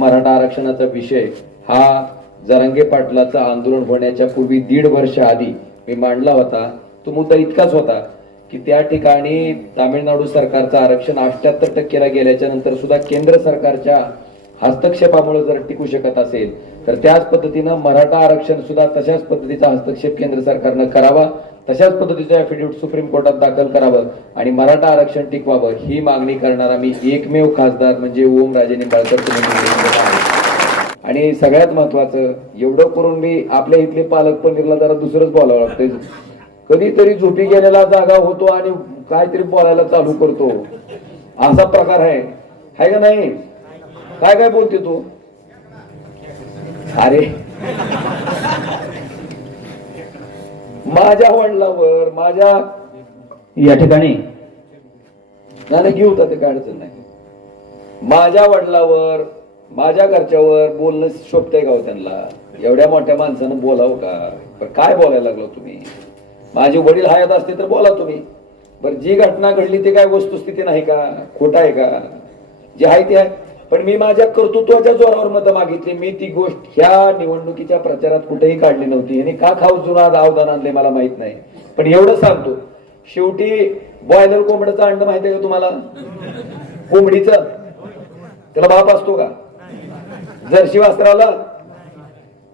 मराठा आरक्षणाचा विषय हा जरांगे पाटलाचं आंदोलन होण्याच्या पूर्वी 1.5 वर्ष आधी मी मांडला होता. तो मुद्दा इतकाच होता की त्या ठिकाणी तामिळनाडू सरकारचं आरक्षण 78% गेल्याच्या नंतर सुद्धा केंद्र सरकारच्या हस्तक्षेपामुळे जर टिकू शकत असेल तर त्याच पद्धतीनं मराठा आरक्षण सुद्धा तशाच पद्धतीचा हस्तक्षेप केंद्र सरकारनं करावा, तशाच पद्धतीचं ऍफिडेव्हिट सुप्रीम कोर्टात दाखल करावं आणि मराठा आरक्षण टिकवावं ही मागणी करणारा मी एकमेव खासदार म्हणजे ओमराजे निंबाळकर. आणि सगळ्यात महत्वाचं एवढं करून मी आपल्या इथले पालक पनीरला जरा दुसरंच बोलावं लागतंय. कधीतरी झोपी गेलेला जागा होतो आणि काहीतरी बोलायला चालू करतो, असा प्रकार आहे का नाही? काय काय बोलते तू? अरे माझ्या वडिलावर माझ्या या ठिकाणी नाही घेऊ ते काय अडचण नाही. माझ्या वडिलावर माझ्या घरच्यावर बोलणं शोभतंय का हो त्यांना? एवढ्या मोठ्या माणसानं बोलावं का? पण काय बोलायला लागलो तुम्ही? माझे वडील हयात असते तर बोला तुम्ही. बरं, जी घटना घडली ती काय वस्तुस्थिती नाही का? खोट आहे का? जे आहे ते आहे. पण मी माझ्या कर्तृत्वाच्या जोरावर मतं मागितली. मी ती गोष्ट ह्या निवडणुकीच्या प्रचारात कुठेही काढली नव्हती. यांनी का खाऊ जुना अवदान आणले मला माहित नाही, पण एवढं सांगतो, शेवटी बॉयलर कोंबड्याचं अंड माहिती आहे का तुम्हाला? कोंबडीचं त्याला बाप असतो का? जर्सी वासराला?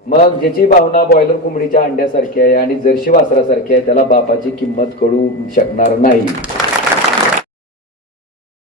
मग ज्याची भावना बॉयलर कोंबडीच्या अंड्यासारखी आहे आणि जर्सी वासरासारखी आहे त्याला बापाची किंमत कळू शकणार नाही.